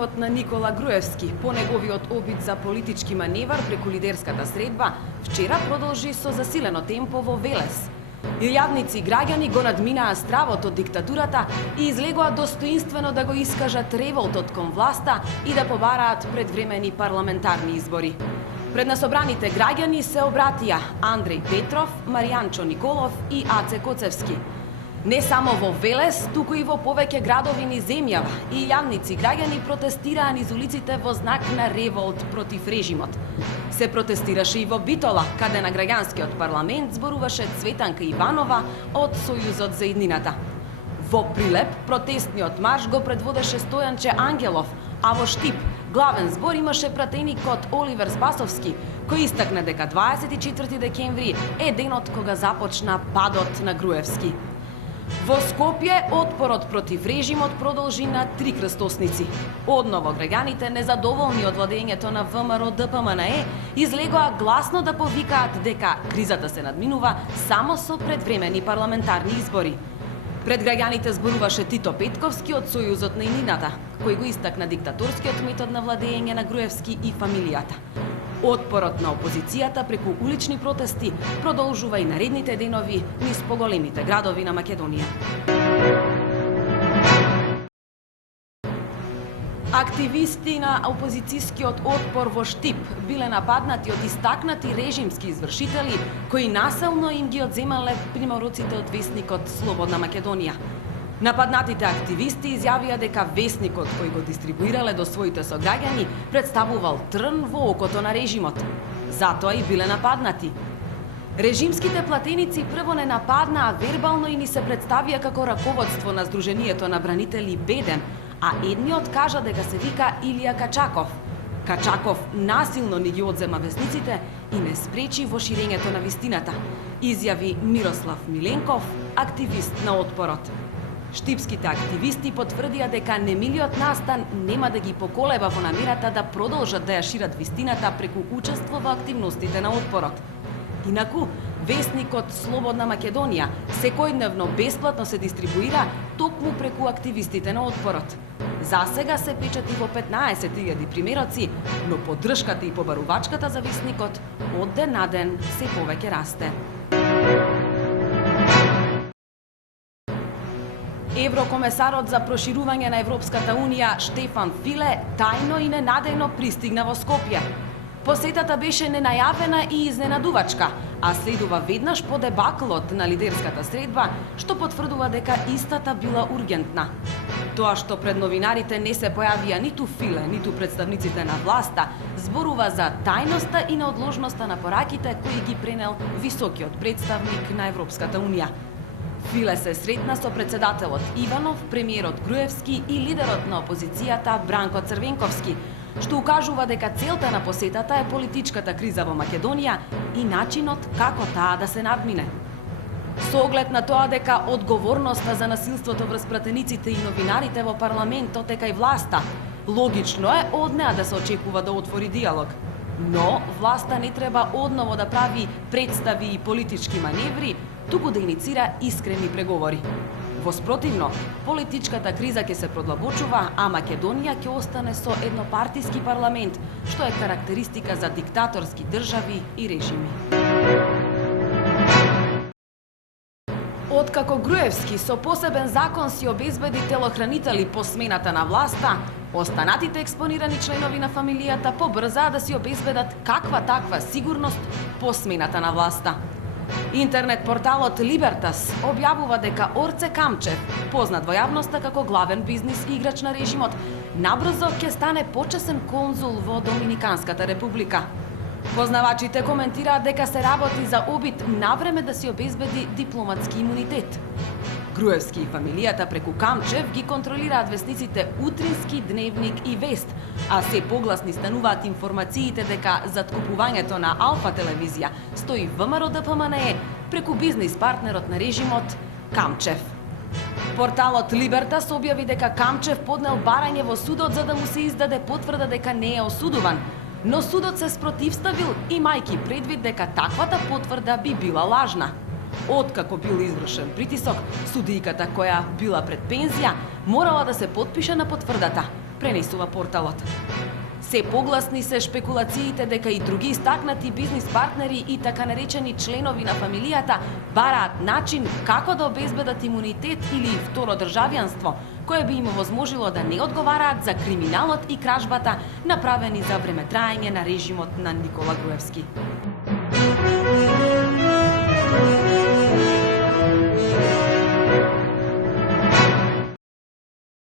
режимот на Никола Груевски, по неговиот обид за политички маневар преку лидерската средба, вчера продолжи со засилено темпо во Велес. Илјадници граѓани го надминаа стравот од диктатурата и излегоа достоинствено да го искажат револтот кон власта и да побараат предвремени парламентарни избори. Пред насобраните граѓани се обратија Андреј Петров, Маријанчо Николов и Аце Коцевски. Не само во Велес, туку и во повеќе градови низ земјава, илјадници граѓани протестираа низ улиците во знак на револт против режимот. Се протестираше и во Битола, каде на граѓанскиот парламент зборуваше Цветанка Иванова од Сојузот за иднината. Во Прилеп протестниот марш го предводеше Стојанче Ангелов, а во Штип главен збор имаше пратеникот Оливер Спасовски, кој истакна дека 24 декември е денот кога започна падот на Груевски. Во Скопје отпорот против режимот продолжи на 3 крстосници. Одново граѓаните, незадоволни од владењето на ВМРО ДПМНЕ, излегоа гласно да повикаат дека кризата се надминува само со предвремени парламентарни избори. Пред граѓаните зборуваше Тито Петковски од Сојузот на иднината, кој го истакна диктаторскиот метод на владење на Груевски и фамилијата. Отпорот на опозицијата преку улични протести продолжува и наредните денови низ поголемите градови на Македонија. Активисти на опозицијскиот отпор во Штип биле нападнати од истакнати режимски извршители кои насилно им ги одземале приморуците од весникот Слободна Македонија. Нападнатите активисти изјавија дека весникот кој го дистрибуирале до своите сограѓани представувал трн во окото на режимот. Затоа и биле нападнати. Режимските платеници прво не нападнаа вербално и ни се представија како раководство на Сдруженијето на бранители Беден, а едниот кажа дека се вика Илија Качаков. Качаков насилно ни ги одзема весниците и не спречи во ширењето на вистината, изјави Мирослав Миленков, активист на отпорот. Штипските активисти потврдија дека немилиот настан нема да ги поколеба во намерата да продолжат да ја шират вистината преку учество во активностите на отпорот. Инаку, весникот Слободна Македонија секојдневно бесплатно се дистрибуира токму преку активистите на отпорот. За сега се печати во 15.000 примероци, но поддршката и побарувачката за весникот од ден на ден се повеќе расте. Еврокомесарот за проширување на Европската Унија Штефан Филе тајно и ненадејно пристигна во Скопје. Посетата беше ненајавена и изненадувачка, а следува веднаш по дебаклот на лидерската средба, што потврдува дека истата била ургентна. Тоа што пред новинарите не се појавија ниту Филе, ниту представниците на власта, зборува за тајноста и неодложноста на пораките кои ги пренел високиот представник на Европската Унија. Филе се сретна со председателот Иванов, премиерот Груевски и лидерот на опозицијата Бранко Црвенковски, што укажува дека целта на посетата е политичката криза во Македонија и начинот како таа да се надмине. Со оглед на тоа дека одговорноста за насилството врз пратениците и новинарите во парламентот е кај власта, логично е од неа да се очекува да отвори диалог. Но власта не треба одново да прави представи и политички маневри, туку да иницира искрени преговори. Во спротивно, политичката криза ќе се продлабочува, а Македонија ќе остане со еднопартиски парламент, што е карактеристика за диктаторски држави и режими. Откако Груевски со посебен закон си обезбеди телохранители по смената на власта, останатите експонирани членови на фамилијата побрзаа да си обезбедат каква таква сигурност по смената на власта. Интернет порталот Либертас објавува дека Орце Камчев, познат во јавноста како главен бизнис играч на режимот, набрзо ќе стане почесен конзул во Доминиканската република. Познавачите коментираат дека се работи за обид навреме да си обезбеди дипломатски имунитет. Груевски и фамилијата преку Камчев ги контролираат весниците Утрински, Дневник и Вест, а се погласни стануваат информациите дека зад купувањето на Алфа телевизија стои ВМРО ДПМНЕ преку бизнис партнерот на режимот Камчев. Порталот Либертас објави дека Камчев поднел барање во судот за да му се издаде потврда дека не е осудуван, но судот се спротивставил имајќи предвид дека таквата потврда би била лажна. Откако бил извршен притисок, судијката која била пред пензија морала да се потпише на потврдата, пренесува порталот. Се погласни се шпекулациите дека и други истакнати бизнис партнери и така наречени членови на фамилијата бараат начин како да обезбедат имунитет или второ државјанство, кое би им овозможило да не одговараат за криминалот и кражбата направени за време траење на режимот на Никола Груевски.